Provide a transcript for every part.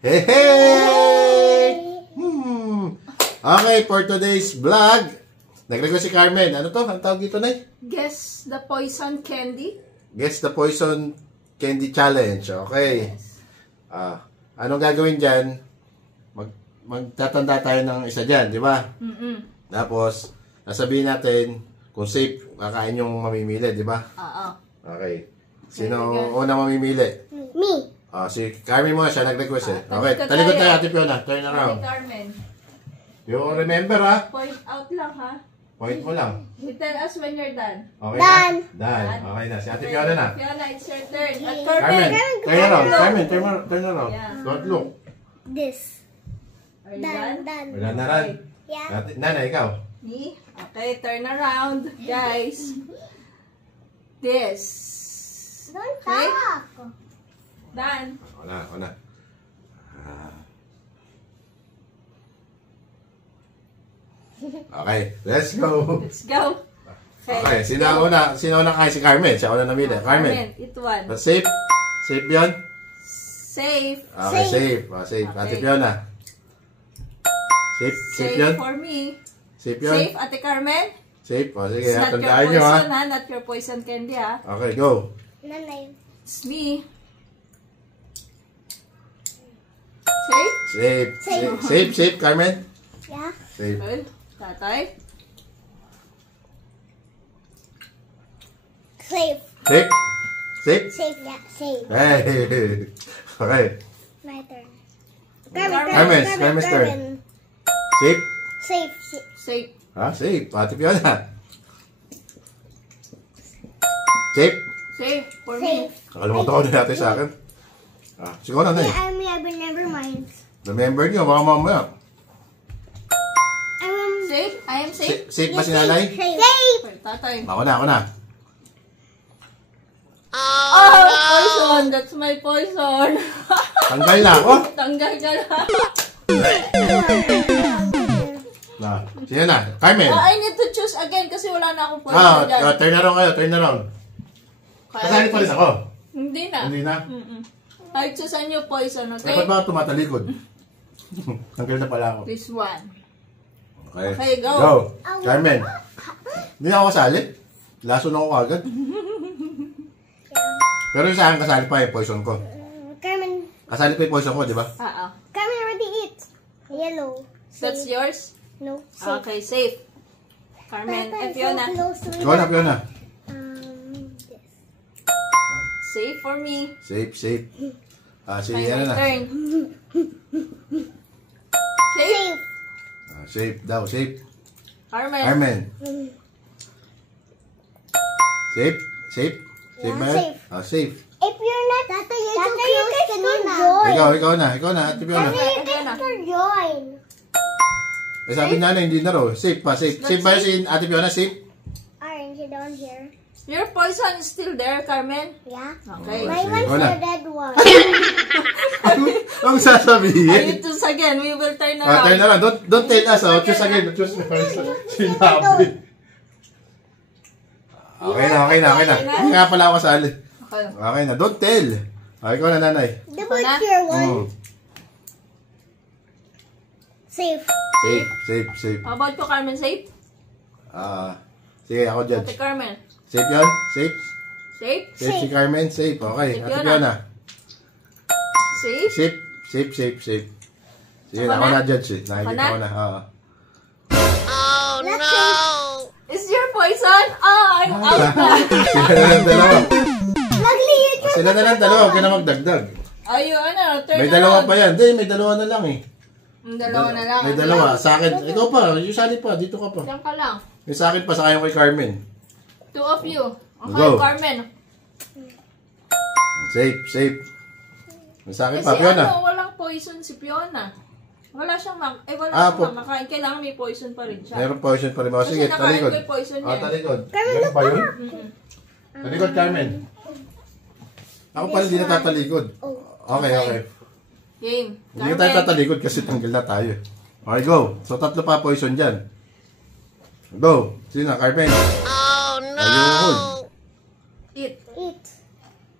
Hey, hey! Okay, for today's vlog, nag-request si Carmen. Ano to? Ang tawag dito, Nay? Guess the poison candy. Guess the poison candy challenge. Okay. Yes. Anong gagawin dyan? Magtatanda tayo ng isa dyan, di ba? Tapos, nasabihin natin kung safe kakain yung mamimili, di ba? Oo. Okay. Sino unang mamimili? Me. Si Carmen mo, siya nag-request eh. Okay, talikod talikod tayo. tayo, Ate Fiona. Turn around. Hey, Carmen. You remember, ha? Point out lang, ha? Point mo lang. You tell us when you're done. Okay Done. na? Done. Okay na. Si Ate Fiona na. Fiona, it's your turn. At Carmen, Carmen, turn around. Carmen, turn around. Yeah. Don't look. This. are you done? Done. Wala na rin. Yeah. Nana, ikaw. Me? Okay, turn around, guys. This. Don't Okay. talk. Done. Wala. Okay, let's go. Let's go. Okay, let's sino go. una kaya si Carmen? Siya una namili. Carmen. Eat one. Safe? Safe yun? Safe. Okay, safe. Safe. Ate Okay. Fiona. Safe? Safe yun? for me. Safe yun? Safe, Ate Carmen. Safe? O, sige, It's not your tandaan nyo, ha? poison, ha? Not your poison candy, ha? Okay, go. Nanay. It's me. Safe? Safe, Carmen? Yeah. Safe. Good. Tatay? Safe. Safe? Safe? Safe. Yeah. Safe. Hey! Okay. My turn. Carmen's turn. Safe? Safe. Safe. Safe. Ate Fiona. Safe? Safe for Safe. Nakalimutan ko na natin sa akin. Siguro na eh. I never mind. Remember nyo, baka mamaya. me. Safe? I am safe? Safe ba si nanay? Safe. Okay, tatay. Ako na. Oh, poison! That's my poison! Tanggal na ako. Tanggal ka na. Sino na? Carmen. I need to choose again kasi wala na akong poison dyan. Turn around kayo, turn around. Kasali pa rin ako. Hindi na. Hindi na. I choose a new poison, okay? Dapat ba tumatalikod? Tanggal na pala ako. This one. Okay, go. Go. Carmen. Hindi na ako kasali. Laso na ako agad. Pero yung sa akin kasali pa yung poison ko. Carmen. Kasali pa yung poison ko, di ba? Oo. Carmen already eat. Yellow. That's yours? No. Safe. Okay, safe. Carmen, Papa, and Fiona. so close to me. Go na, Fiona. This. Safe for me. Safe. Sige, Okay, ano my na. turn. Safe? Safe daw, safe. Carmen. Carmen. Safe? Safe ba Yeah, yun? safe. Safe. If you're not, Tata, you're too close to join. Ikaw na, Ate Fiona. Tata, you can to join. Sabi na hindi na raw. Safe pa, safe. Safe ba si Ate Fiona, safe? Orange, down here. Your poison is still there, Carmen? Yeah. Okay. My sige, one's wala. the dead one. Anong I sasabihin? need to again. We will turn Turn around. around. Don't tell us. Choose again. Choose first. Sinabi. Okay na. Hindi nga pala ako kasali. Okay. Okay na. Don't tell. Ikaw na, nanay. The what's your one? Safe. Safe. How about you, Carmen? Safe? Sige, ako judge. Ate Carmen. Safe yun? Safe? Safe? Safe si Carmen? Safe. Okay. Ate Ate Fiona. Fiona. Safe? Safe. Sige, Ako ako na? na judge eh. Nakikita ko na. Is your poison? I'm out na. Sila na lang dalawa. Huwag ka na magdagdag. Turn May dalawa around. pa yan. Hindi, may dalawa na lang eh. Dalawa na lang. May dalawa. Sa akin. Ikaw pa. Yung sali pa. Dito ka pa. Diyan ka lang. Yung sa akin pa. Sa kayong kay Carmen. Two of you. Okay, Go. Carmen. Safe. Yung sa akin Kasi pa. Fiona. walang poison si Fiona. Wala siyang wala Ah, siyang makain. Kailangan may poison pa rin siya. Meron poison pa rin ba? Kasi Sige, nakain talikod. ko yung poison niya. Talikod. Ganun ba yun? Talikod, Carmen. Ako pala hindi natatalikod. Okay. Game. Hindi na tayo tatalikod kasi tanggal na tayo. Okay, go. So, tatlo pa poison dyan. Go. Sino? Carmen. Oh, no. Ayun. Eat.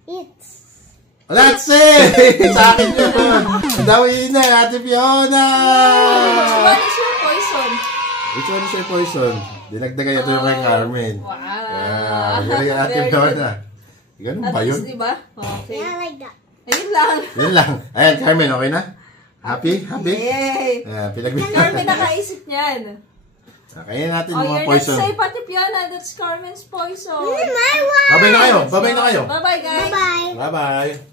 Eat. Wala, safe! Sa akin yun. Ang dawin na, Ate Fiona! What is your poison? Which one is your poison? Dinagdagan ito yung kay Carmen. Wow. Galing ang Ate Fiona. Ganun ba At yun? least, diba? Okay. Yeah, like that. Ayun lang. Yun lang. Ayan, Carmen, okay na? Happy? Happy? Yay! Pinagbigyan. Carmen nakaisip niyan. Kaya natin Oh, yung mga you're not poison. safe, Ate Fiona. That's Carmen's poison. My one. Babay na kayo. Babay na kayo. Bye-bye, guys. Bye. Bye-bye.